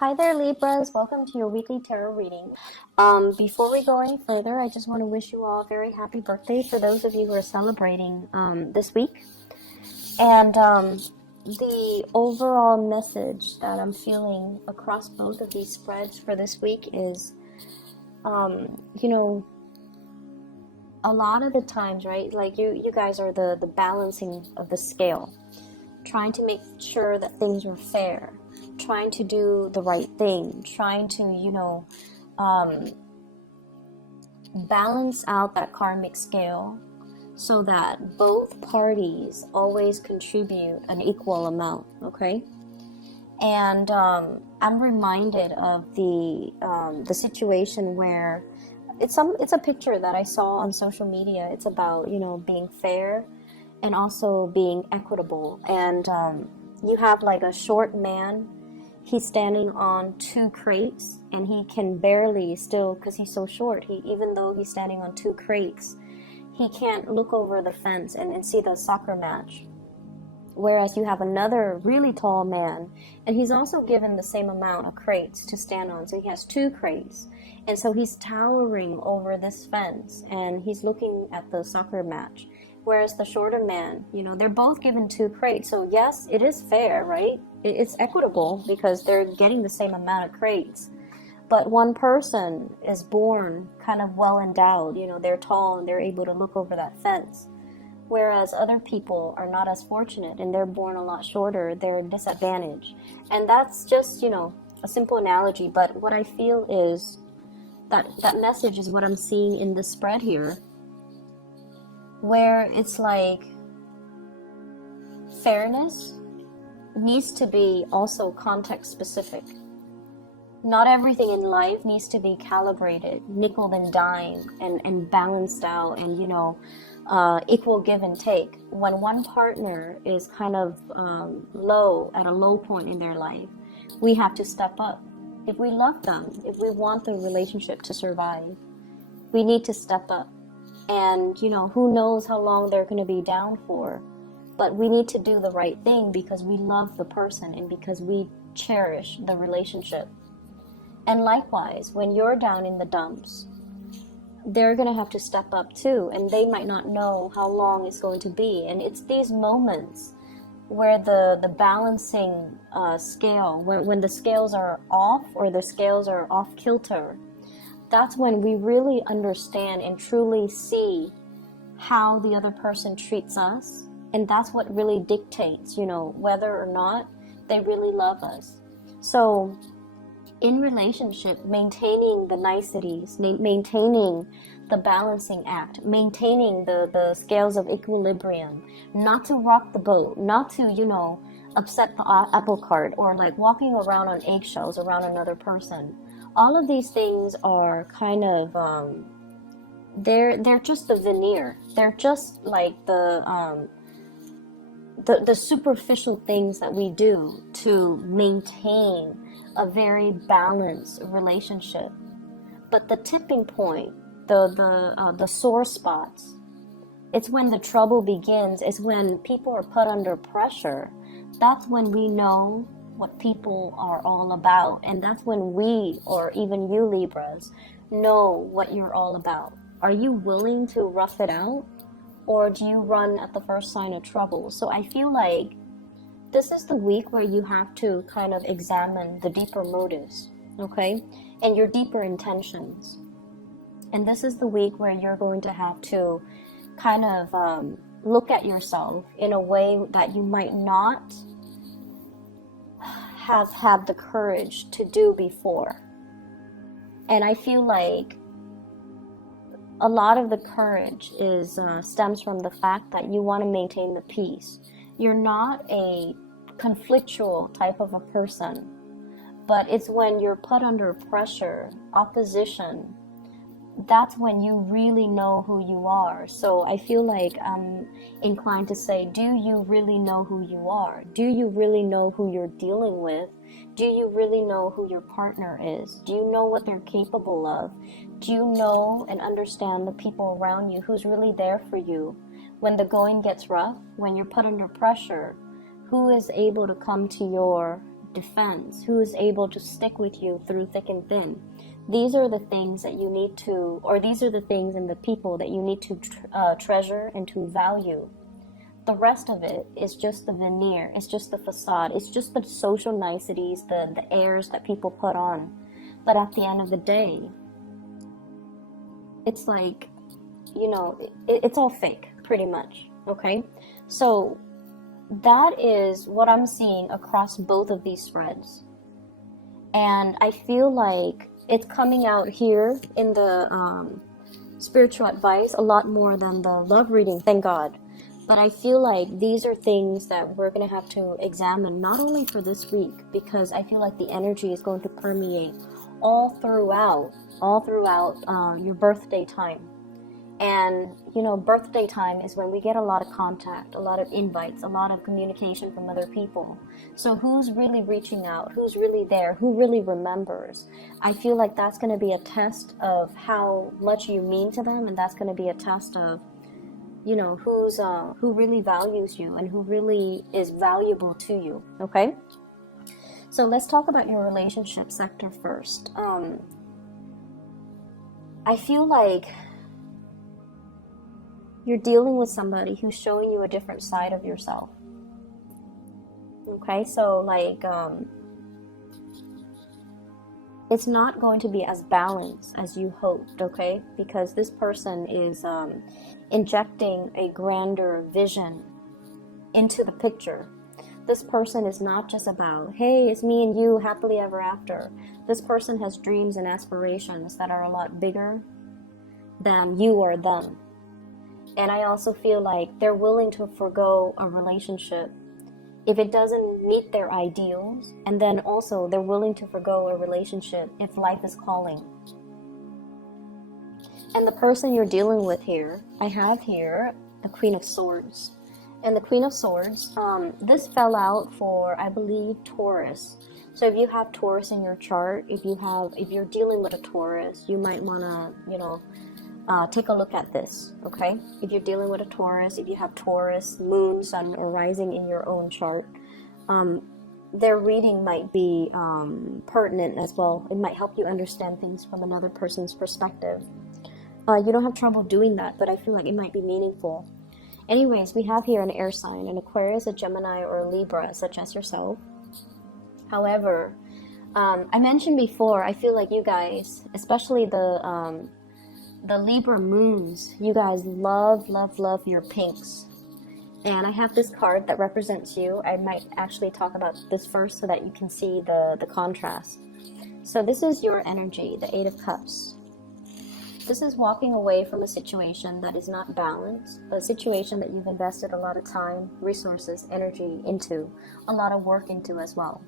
Hi there, Libras. Welcome to your weekly tarot reading. Before we go any further, I just want to wish you all a very happy birthday for those of you who are celebrating this week. And the overall message that I'm feeling across both of these spreads for this week is, a lot of the times, right, like you guys are the balancing of the scale, trying to make sure that things are fair, trying to do the right thing, trying to, balance out that karmic scale so that both parties always contribute an equal amount, okay? And I'm reminded of the situation where it's a picture that I saw on social media. It's about, being fair and also being equitable. And you have like a short man. He's standing on two crates, and he can barely still, because he's so short, even though he's standing on two crates, he can't look over the fence and see the soccer match. Whereas you have another really tall man, and he's also given the same amount of crates to stand on. So he has two crates. And so he's towering over this fence, and he's looking at the soccer match. Whereas the shorter man, they're both given two crates. So yes, it is fair, right? It's equitable because they're getting the same amount of crates. But one person is born kind of well endowed. They're tall and they're able to look over that fence. Whereas other people are not as fortunate and they're born a lot shorter. They're disadvantaged. And that's just, a simple analogy. But what I feel is that message is what I'm seeing in the spread here, where it's like fairness needs to be also context specific. Not everything in life needs to be calibrated, nickel and dime, and balanced out, and equal give and take. When one partner is kind of low, at a low point in their life, we have to step up. If we love them, if we want the relationship to survive, we need to step up. And, who knows how long they're going to be down for. But we need to do the right thing because we love the person and because we cherish the relationship. And likewise, when you're down in the dumps, they're going to have to step up too. And they might not know how long it's going to be. And it's these moments where the balancing scale, when the scales are off or the scales are off kilter, that's when we really understand and truly see how the other person treats us. And that's what really dictates, whether or not they really love us. So in relationship, maintaining the niceties, maintaining the balancing act, maintaining the scales of equilibrium, not to rock the boat, not to, upset the apple cart, or like walking around on eggshells around another person. All of these things are kind of, they're just the veneer. They're just like the superficial things that we do to maintain a very balanced relationship. But the tipping point, the sore spots, it's when the trouble begins. It's when people are put under pressure. That's when we know what people are all about. And that's when we, or even you Libras, know what you're all about. Are you willing to rough it out? Or do you run at the first sign of trouble? So I feel like this is the week where you have to kind of examine the deeper motives, okay? And your deeper intentions. And this is the week where you're going to have to kind of look at yourself in a way that you might not have had the courage to do before. And I feel like a lot of the courage stems from the fact that you want to maintain the peace. You're not a conflictual type of a person, but it's when you're put under pressure, opposition, that's when you really know who you are. So I feel like I'm inclined to say, do you really know who you are? Do you really know who you're dealing with? Do you really know who your partner is? Do you know what they're capable of? Do you know and understand the people around you who's really there for you when the going gets rough, when you're put under pressure? Who is able to come to your defense, who is able to stick with you through thick and thin. These are the things that you need to, or these are the things and the people that you need to treasure and to value. The rest of it is just the veneer, it's just the facade, it's just the social niceties, the airs that people put on. But at the end of the day, it's like, you know, it's all fake, pretty much, okay? So that is what I'm seeing across both of these threads. And I feel like it's coming out here in the spiritual advice a lot more than the love reading, thank God. But I feel like these are things that we're going to have to examine, not only for this week, because I feel like the energy is going to permeate all throughout your birthday time. And, you know, birthday time is when we get a lot of contact, a lot of invites, a lot of communication from other people. So who's really reaching out? Who's really there? Who really remembers? I feel like that's going to be a test of how much you mean to them, and that's going to be a test of, you know, who really values you and who really is valuable to you, okay? So let's talk about your relationship sector first. I feel like you're dealing with somebody who's showing you a different side of yourself. Okay, so like, it's not going to be as balanced as you hoped, okay? Because this person is injecting a grander vision into the picture. This person is not just about, hey, it's me and you, happily ever after. This person has dreams and aspirations that are a lot bigger than you or them. And I also feel like they're willing to forgo a relationship if it doesn't meet their ideals. And then also they're willing to forgo a relationship if life is calling. And the person you're dealing with here, I have here the Queen of Swords. And the Queen of Swords, this fell out for, I believe, Taurus. So if you have Taurus in your chart, if you're dealing with a Taurus, you might want to, you know, take a look at this, okay? If you're dealing with a Taurus, if you have Taurus, moon, sun, or rising in your own chart, their reading might be pertinent as well. It might help you understand things from another person's perspective. You don't have trouble doing that, but I feel like it might be meaningful. Anyways, we have here an air sign, an Aquarius, a Gemini, or a Libra, such as yourself. However, I mentioned before, I feel like you guys, especially the Libra moons, you guys love your pinks. And I have this card that represents you. I might actually talk about this first so that you can see the contrast. So this is your energy, the Eight of Cups. This is walking away from a situation that is not balanced, a situation that you've invested a lot of time, resources, energy into, a lot of work into as well.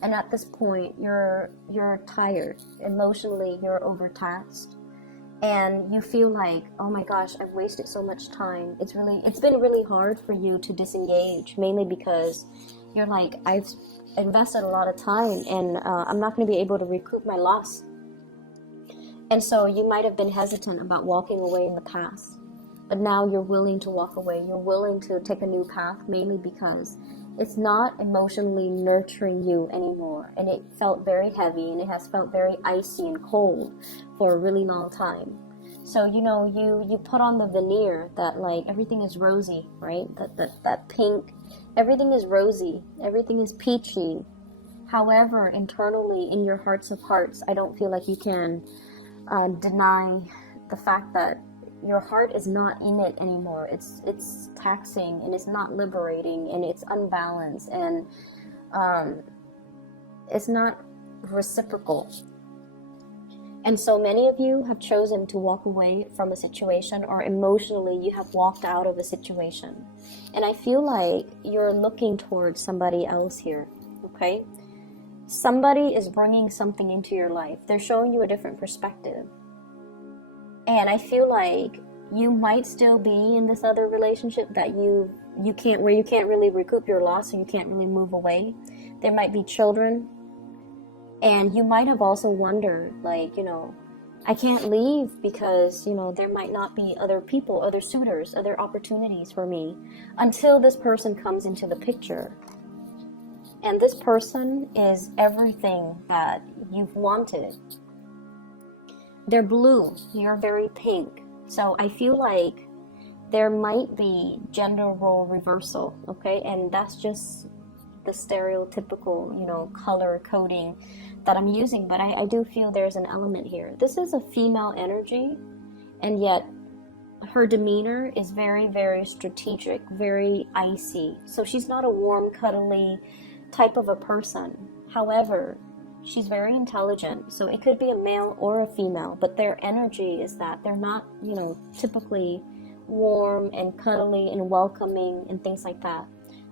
And at this point, you're tired. Emotionally, you're overtaxed. And you feel like, oh my gosh, I've wasted so much time. It's been really hard for you to disengage, mainly because you're like, I've invested a lot of time and I'm not going to be able to recoup my loss. And so you might have been hesitant about walking away in the past, but now you're willing to walk away. You're willing to take a new path, mainly because it's not emotionally nurturing you anymore. And it felt very heavy, and it has felt very icy and cold for a really long time. So, you know, you put on the veneer that like everything is rosy, right? That pink, everything is rosy, everything is peachy. However, internally in your hearts of hearts, I don't feel like you can deny the fact that your heart is not in it anymore. It's taxing, and it's not liberating, and it's unbalanced, and it's not reciprocal. And so many of you have chosen to walk away from a situation, or emotionally you have walked out of a situation. And I feel like you're looking towards somebody else here, okay? Somebody is bringing something into your life. They're showing you a different perspective. And I feel like you might still be in this other relationship that you can't really recoup your loss, so you can't really move away. There might be children. And you might have also wondered, like, you know, I can't leave because, you know, there might not be other people, other suitors, other opportunities for me until this person comes into the picture. And this person is everything that you've wanted. They're blue, you're very pink. So I feel like there might be gender role reversal, okay? And that's just the stereotypical, you know, color coding that I'm using. But I do feel there's an element here. This is a female energy, and yet her demeanor is very, very strategic, very icy. So she's not a warm, cuddly type of a person. However, she's very intelligent. So it could be a male or a female, but their energy is that they're not, you know, typically warm and cuddly and welcoming and things like that.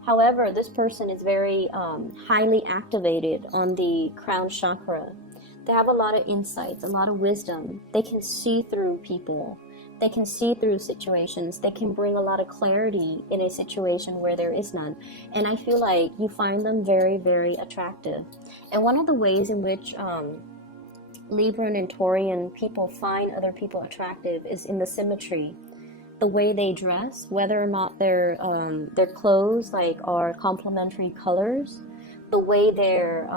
However, this person is very highly activated on the crown chakra. They have a lot of insights, a lot of wisdom. They can see through people. They can see through situations. They can bring a lot of clarity in a situation where there is none. And I feel like you find them very, very attractive. And one of the ways in which Libra and Taurian people find other people attractive is in the symmetry. The way they dress, whether or not their clothes like are complementary colors, the way their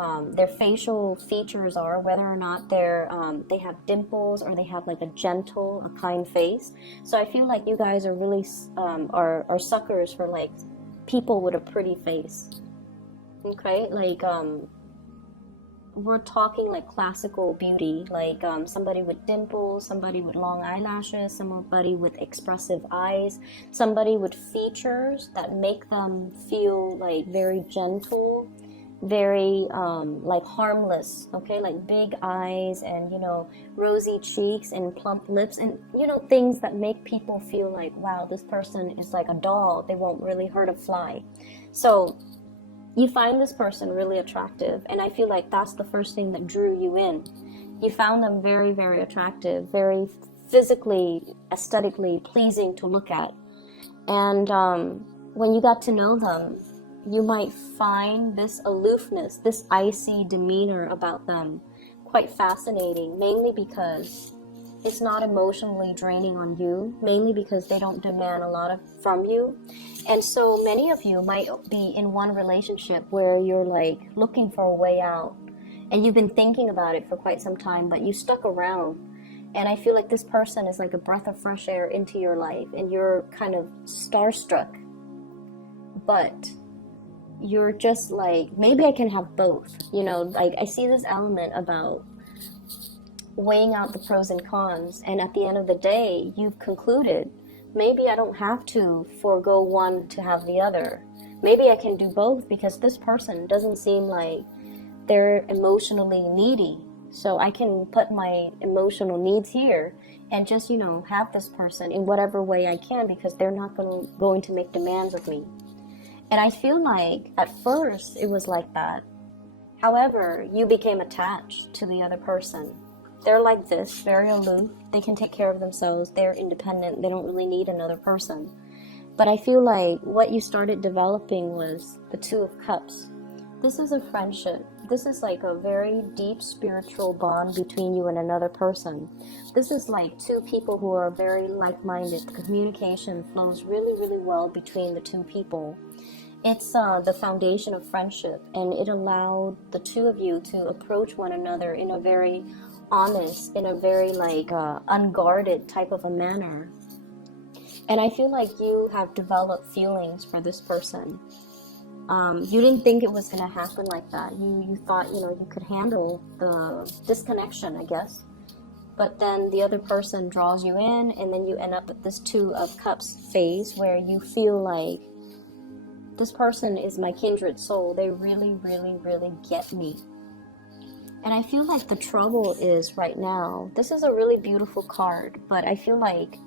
facial features are, whether or not they have dimples or they have like a gentle, a kind face. So I feel like you guys are really are suckers for like people with a pretty face. Okay, like we're talking like classical beauty, like somebody with dimples, somebody with long eyelashes, somebody with expressive eyes, somebody with features that make them feel like very gentle, very like harmless, okay, like big eyes and, you know, rosy cheeks and plump lips and, you know, things that make people feel like, wow, this person is like a doll, they won't really hurt a fly. So you find this person really attractive, and I feel like that's the first thing that drew you in. You found them very, very attractive, very physically, aesthetically pleasing to look at. And when you got to know them, you might find this aloofness, this icy demeanor about them quite fascinating, mainly because it's not emotionally draining on you, mainly because they don't demand a lot from you. And so many of you might be in one relationship where you're like looking for a way out, and you've been thinking about it for quite some time, but you stuck around. And I feel like this person is like a breath of fresh air into your life, and you're kind of starstruck, but you're just like, maybe I can have both, you know, like I see this element about weighing out the pros and cons, and at the end of the day, you've concluded, maybe I don't have to forego one to have the other. Maybe I can do both because this person doesn't seem like they're emotionally needy. So I can put my emotional needs here and just, you know, have this person in whatever way I can because they're not going to make demands of me. And I feel like at first it was like that. However, you became attached to the other person. They're like this, very aloof. They can take care of themselves. They're independent. They don't really need another person. But I feel like what you started developing was the Two of Cups. This is a friendship. This is like a very deep spiritual bond between you and another person. This is like two people who are very like-minded. The communication flows really, really well between the two people. It's the foundation of friendship, and it allowed the two of you to approach one another in a very honest, in a very like unguarded type of a manner. And I feel like you have developed feelings for this person. You didn't think it was going to happen like that. You thought, you know, you could handle the disconnection, I guess. But then the other person draws you in, and then you end up with this Two of Cups phase where you feel like this person is my kindred soul. They really, really, really get me. And I feel like the trouble is right now, this is a really beautiful card, but I feel like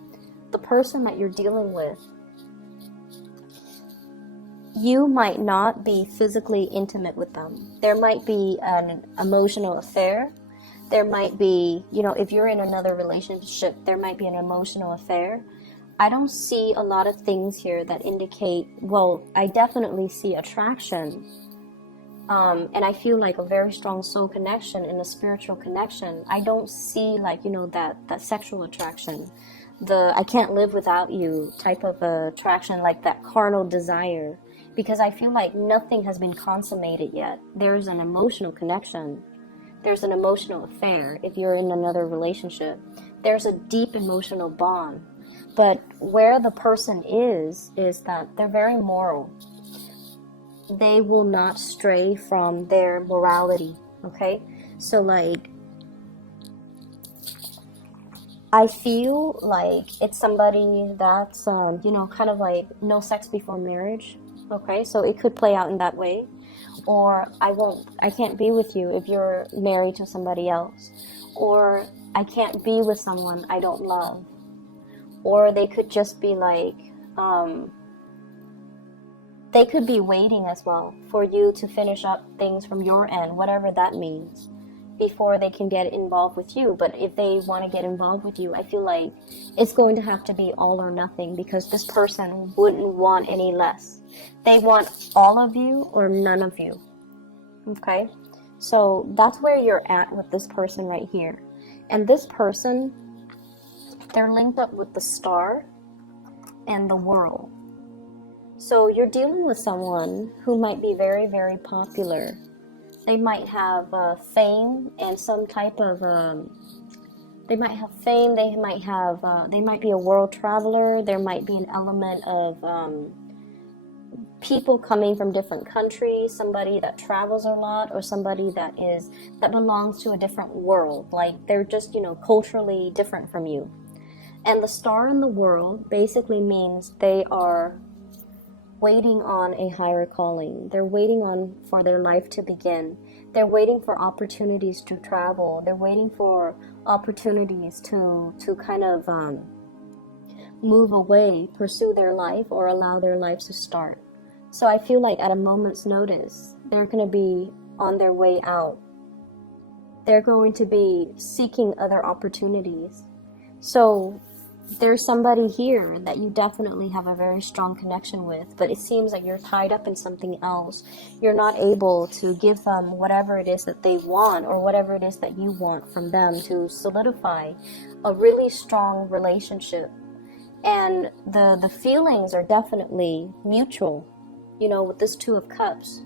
the person that you're dealing with, you might not be physically intimate with them. There might be an emotional affair. There might be, you know, if you're in another relationship, there might be an emotional affair. I don't see a lot of things here that indicate, well, I definitely see attraction. And I feel like a very strong soul connection and a spiritual connection. I don't see like, you know, that sexual attraction, the I can't live without you type of attraction, like that carnal desire. because I feel like nothing has been consummated yet. There's an emotional connection. There's an emotional affair if you're in another relationship. There's a deep emotional bond. But where the person is that they're very moral. They will not stray from their morality, okay? So like, I feel like it's somebody that's, you know, kind of like no sex before marriage, okay? So it could play out in that way. Or I can't be with you if you're married to somebody else. Or I can't be with someone I don't love. Or they could just be like, they could be waiting as well for you to finish up things from your end, whatever that means, before they can get involved with you. But if they want to get involved with you, I feel like it's going to have to be all or nothing, because this person wouldn't want any less. They want all of you or none of you. Okay? So that's where you're at with this person right here. And this person, they're linked up with the star and the world. So you're dealing with someone who might be very, very popular. They might have fame and some type of, they might have fame, they might be a world traveler, there might be an element of people coming from different countries, somebody that travels a lot, or somebody that belongs to a different world. Like, they're just, you know, culturally different from you. And the star in the world basically means they are waiting on a higher calling. They're waiting for their life to begin. They're waiting for opportunities to travel. They're waiting for opportunities to kind of move away, pursue their life, or allow their lives to start. So I feel like at a moment's notice, they're going to be on their way out. They're going to be seeking other opportunities. So there's somebody here that you definitely have a very strong connection with, but it seems like you're tied up in something else. You're not able to give them whatever it is that they want, or whatever it is that you want from them, to solidify a really strong relationship. And the feelings are definitely mutual. You know, with this Two of Cups,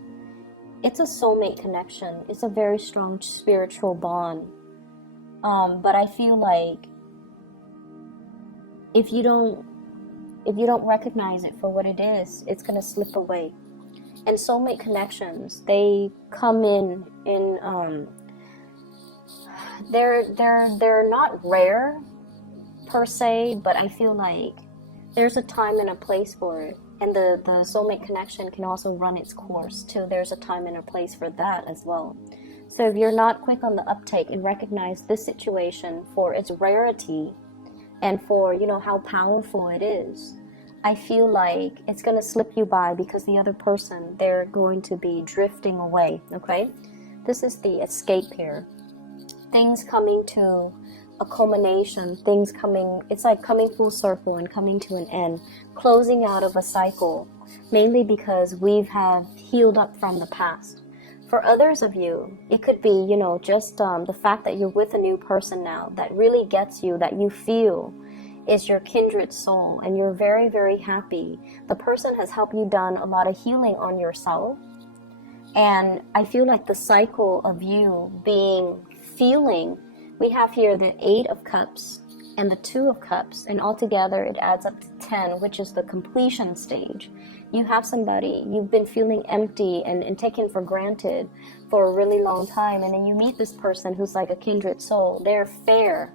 it's a soulmate connection. It's a very strong spiritual bond. But I feel like if you don't recognize it for what it is, it's gonna slip away. And soulmate connections, they come in they're not rare per se, but I feel like there's a time and a place for it. And the soulmate connection can also run its course too. There's a time and a place for that as well. So if you're not quick on the uptake and recognize this situation for its rarity and for, you know, how powerful it is, I feel like it's going to slip you by, because the other person, they're going to be drifting away, okay? This is the escape here. Things coming to a culmination, things coming, it's like coming full circle and coming to an end, closing out of a cycle, mainly because we've have healed up from the past. For others of you, it could be, you know, just the fact that you're with a new person now that really gets you, that you feel is your kindred soul, and you're very, very happy. The person has helped you done a lot of healing on yourself, and I feel like the cycle of you feeling, we have here the Eight of Cups and the Two of Cups, and altogether it adds up to 10, which is the completion stage. You have somebody, you've been feeling empty and taken for granted for a really long time, and then you meet this person who's like a kindred soul. They're fair.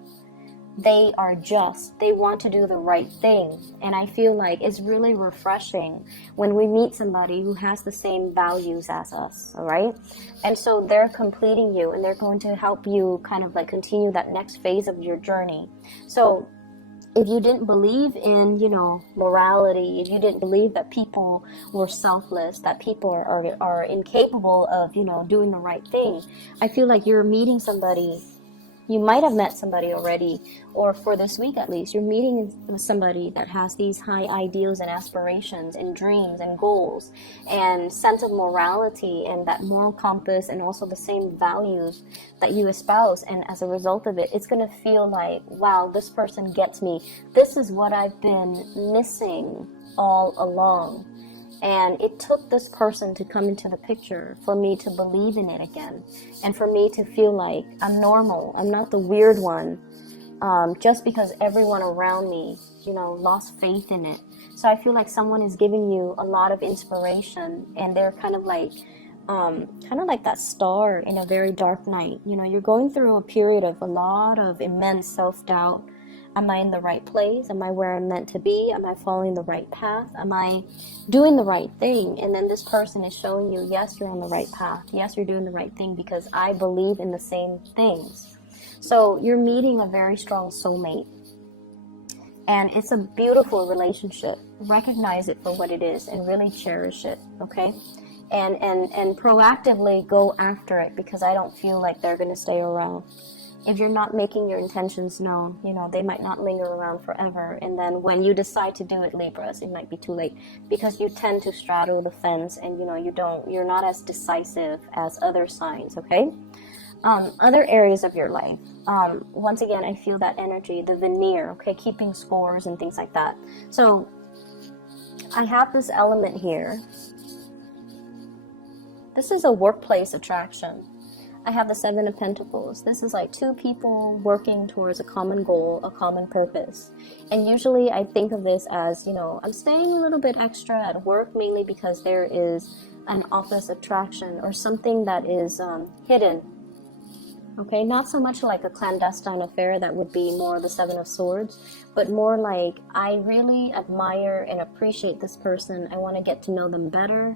They are just. They want to do the right thing. And I feel like it's really refreshing when we meet somebody who has the same values as us, all right? And so they're completing you, and they're going to help you kind of like continue that next phase of your journey. So if you didn't believe in, you know, morality, if you didn't believe that people were selfless, that people are incapable of, you know, doing the right thing, I feel like you're meeting somebody. You might have met somebody already, or for this week at least, you're meeting with somebody that has these high ideals and aspirations and dreams and goals and sense of morality and that moral compass, and also the same values that you espouse. And as a result of it, it's going to feel like, wow, this person gets me. This is what I've been missing all along. And it took this person to come into the picture for me to believe in it again. And for me to feel like I'm normal. I'm not the weird one. Just because everyone around me, you know, lost faith in it. So I feel like someone is giving you a lot of inspiration, and they're kind of like that star in a very dark night. You know, you're going through a period of a lot of immense self-doubt. Am I in the right place? Am I where I'm meant to be? Am I following the right path? Am I doing the right thing? And then this person is showing you, yes, you're on the right path. Yes, you're doing the right thing because I believe in the same things. So you're meeting a very strong soulmate. And it's a beautiful relationship. Recognize it for what it is and really cherish it, okay? And proactively go after it, because I don't feel like they're going to stay around. If you're not making your intentions known, you know, they might not linger around forever. And then when you decide to do it, Libras, it might be too late, because you tend to straddle the fence, and, you know, you're not as decisive as other signs, okay? Other areas of your life. Once again, I feel that energy, the veneer, okay, keeping scores and things like that. So I have this element here. This is a workplace attraction. I have the Seven of Pentacles. This is like two people working towards a common goal, a common purpose. And usually I think of this as, you know, I'm staying a little bit extra at work, mainly because there is an office attraction or something that is hidden. Okay, not so much like a clandestine affair, that would be more the Seven of Swords, but more like, I really admire and appreciate this person. I want to get to know them better.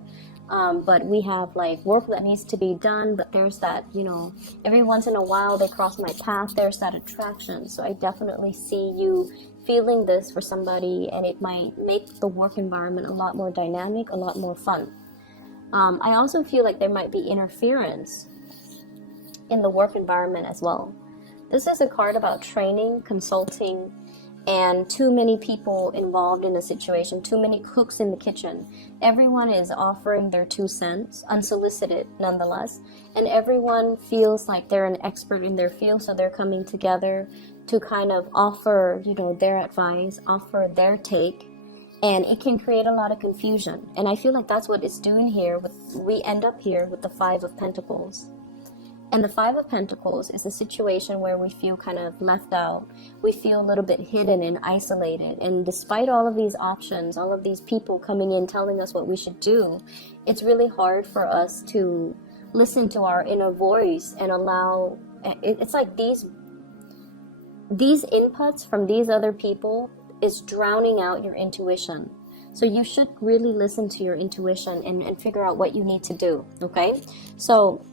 But we have like work that needs to be done, but there's that, you know, every once in a while they cross my path, there's that attraction. So I definitely see you feeling this for somebody, and it might make the work environment a lot more dynamic, a lot more fun. I also feel like there might be interference in the work environment as well. This is a card about training, consulting, and too many people involved in a situation, too many cooks in the kitchen. Everyone is offering their 2 cents, unsolicited nonetheless, and everyone feels like they're an expert in their field, so they're coming together to kind of offer, you know, their advice, offer their take, and it can create a lot of confusion. And I feel like that's what it's doing here. We end up here with the Five of Pentacles. And the Five of Pentacles is a situation where we feel kind of left out. We feel a little bit hidden and isolated. And despite all of these options, all of these people coming in telling us what we should do, it's really hard for us to listen to our inner voice and allow... It's like these inputs from these other people is drowning out your intuition. So you should really listen to your intuition and figure out what you need to do, okay? So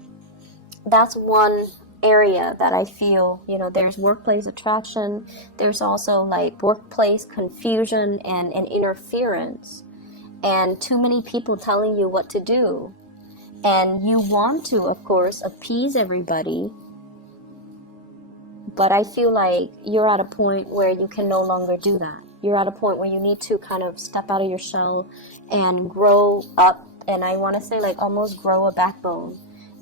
that's one area that I feel, you know, there's workplace attraction. There's also like workplace confusion and interference, and too many people telling you what to do. And you want to, of course, appease everybody. But I feel like you're at a point where you can no longer do that. You're at a point where you need to kind of step out of your shell and grow up. And I want to say like almost grow a backbone.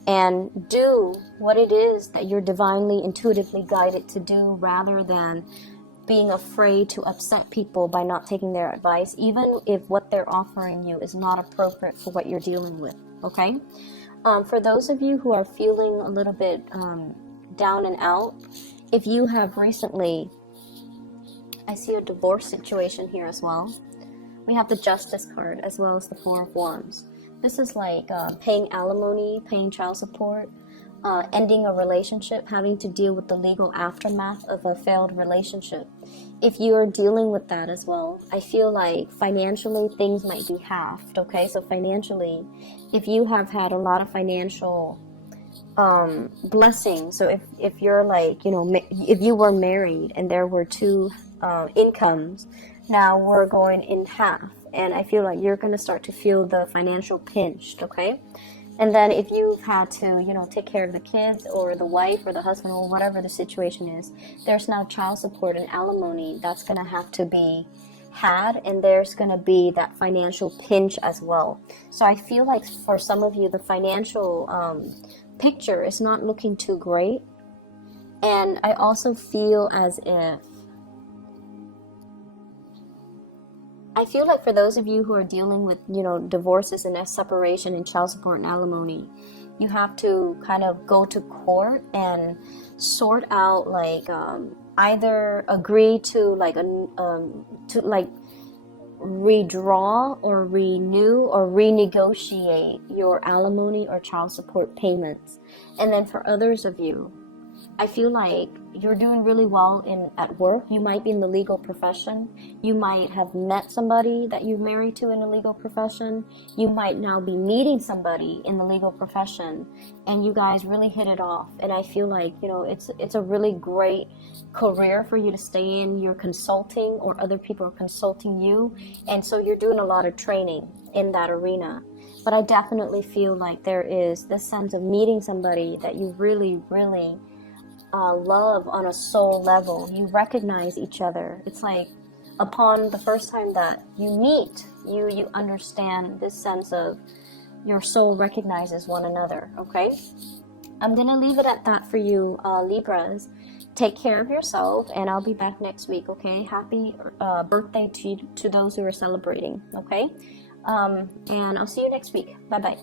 And do what it is that you're divinely, intuitively guided to do, rather than being afraid to upset people by not taking their advice, even if what they're offering you is not appropriate for what you're dealing with, okay? For those of you who are feeling a little bit down and out, if you have recently, I see a divorce situation here as well. We have the Justice card as well as the Four of Wands. This is like paying alimony, paying child support, ending a relationship, having to deal with the legal aftermath of a failed relationship. If you are dealing with that as well, I feel like financially things might be halved, okay? So financially, if you have had a lot of financial blessings, so if you're like, you know, if you were married and there were two incomes, now we're going in half. And I feel like you're going to start to feel the financial pinch, okay? And then if you've had to, you know, take care of the kids or the wife or the husband or whatever the situation is, there's now child support and alimony that's going to have to be had, and there's going to be that financial pinch as well. So I feel like for some of you, the financial picture is not looking too great. And I also feel as if I feel like for those of you who are dealing with, you know, divorces and separation and child support and alimony, you have to kind of go to court and sort out, like, either agree to like redraw or renew or renegotiate your alimony or child support payments. And then for others of you, I feel like you're doing really well at work. You might be in the legal profession. You might have met somebody that you're married to in the legal profession. You might now be meeting somebody in the legal profession, and you guys really hit it off. And I feel like, you know, it's a really great career for you to stay in. You're consulting, or other people are consulting you, and so you're doing a lot of training in that arena. But I definitely feel like there is this sense of meeting somebody that you really, really love on a soul level. You recognize each other. It's like upon the first time that you meet, you understand this sense of your soul recognizes one another. Okay, I'm gonna leave it at that for you, Libras. Take care of yourself, and I'll be back next week. Okay, happy birthday to those who are celebrating. Okay, and I'll see you next week. Bye bye.